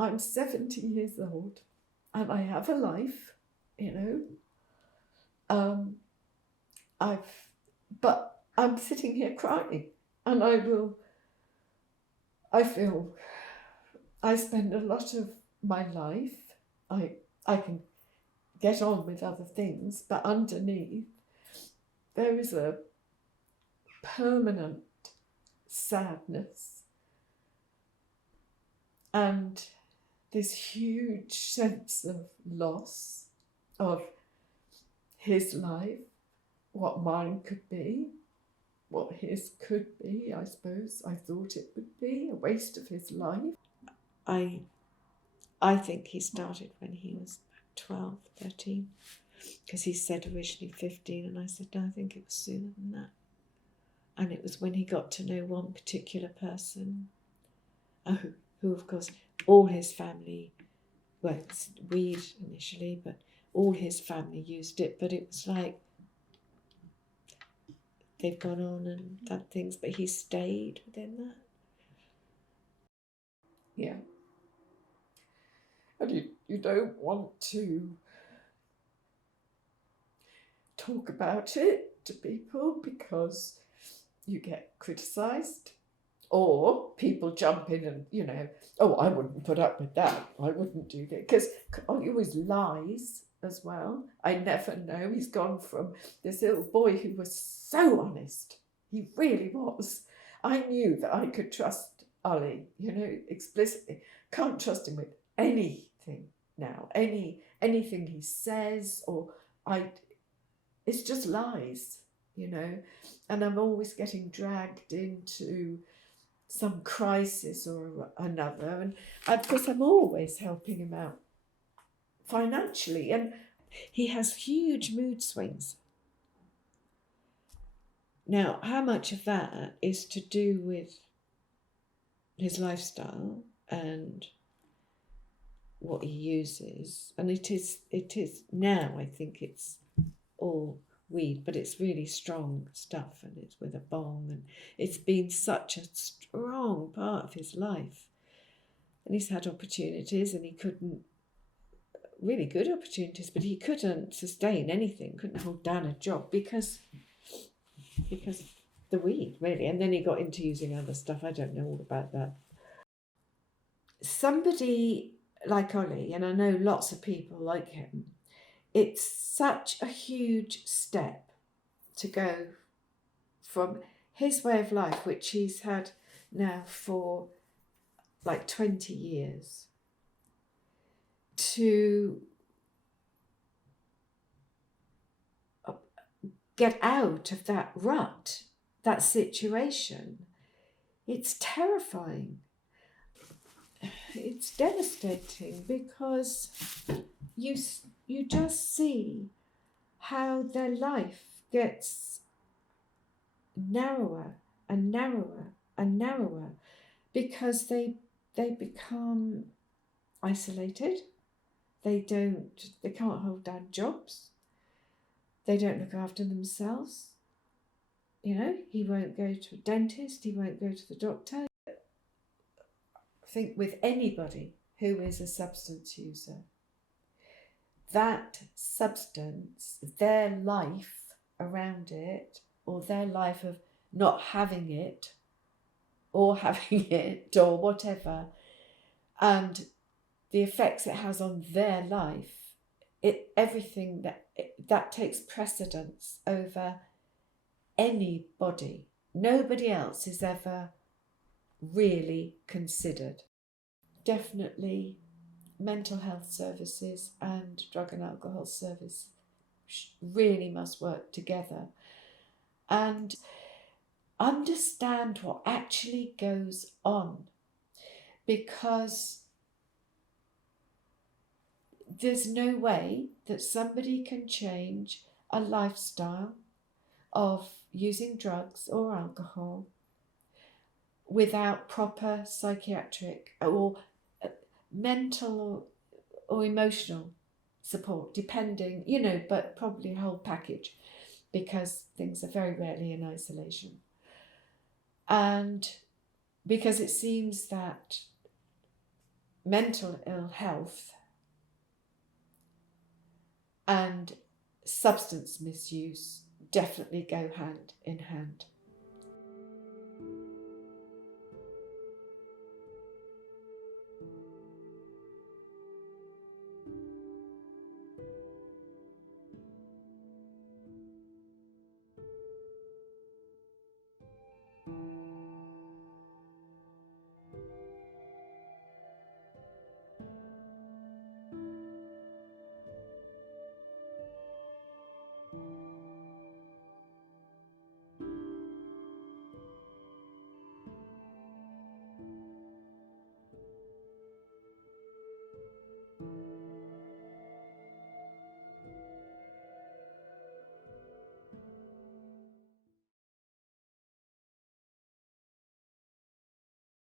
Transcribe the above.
I'm 70 years old and I have a life, you know. But I'm sitting here crying, and I feel I spend a lot of my life, I can get on with other things, but underneath there is a permanent sadness and this huge sense of loss of his life, what mine could be, what his could be, I suppose. I thought it would be a waste of his life. I think he started when he was 12, 13, because he said originally 15, and I said, no, I think it was sooner than that. And it was when he got to know one particular person, who of course, all his family, well, it's weed initially, but all his family used it, but it was like they've gone on and done things, but he stayed within that. Yeah. And you don't want to talk about it to people because you get criticised, or people jump in and, you know, oh, I wouldn't put up with that, I wouldn't do that, because he always lies as well. I never know. He's gone from this little boy who was so honest, he really was. I knew that I could trust Ollie, you know, explicitly. Can't trust him with anything now, anything he says, or it's just lies, you know. And I'm always getting dragged into some crisis or another, and of course I'm always helping him out financially, and he has huge mood swings. Now, how much of that is to do with his lifestyle and what he uses? And it is now, I think it's all weed, but it's really strong stuff, and it's with a bong, and it's been such a strong part of his life. And he's had opportunities, and he couldn't, really good opportunities, but he couldn't sustain anything, couldn't hold down a job because the weed, really. And then he got into using other stuff. I don't know all about that. Somebody like Ollie, and I know lots of people like him, it's such a huge step to go from his way of life, which he's had now for like 20 years, to get out of that rut, that situation. It's terrifying. It's devastating, because you just see how their life gets narrower and narrower and narrower, because they become isolated. They can't hold down jobs. They don't look after themselves. You know, he won't go to a dentist, he won't go to the doctor. I think with anybody who is a substance user, that substance, their life around it, or their life of not having it, or having it, or whatever, and the effects it has on their life, everything that takes precedence over anybody. Nobody else is ever really considered. Definitely mental health services and drug and alcohol service really must work together and understand what actually goes on, because there's no way that somebody can change a lifestyle of using drugs or alcohol without proper psychiatric or mental or emotional support, depending, you know, but probably a whole package, because things are very rarely in isolation. And because it seems that mental ill health and substance misuse definitely go hand in hand.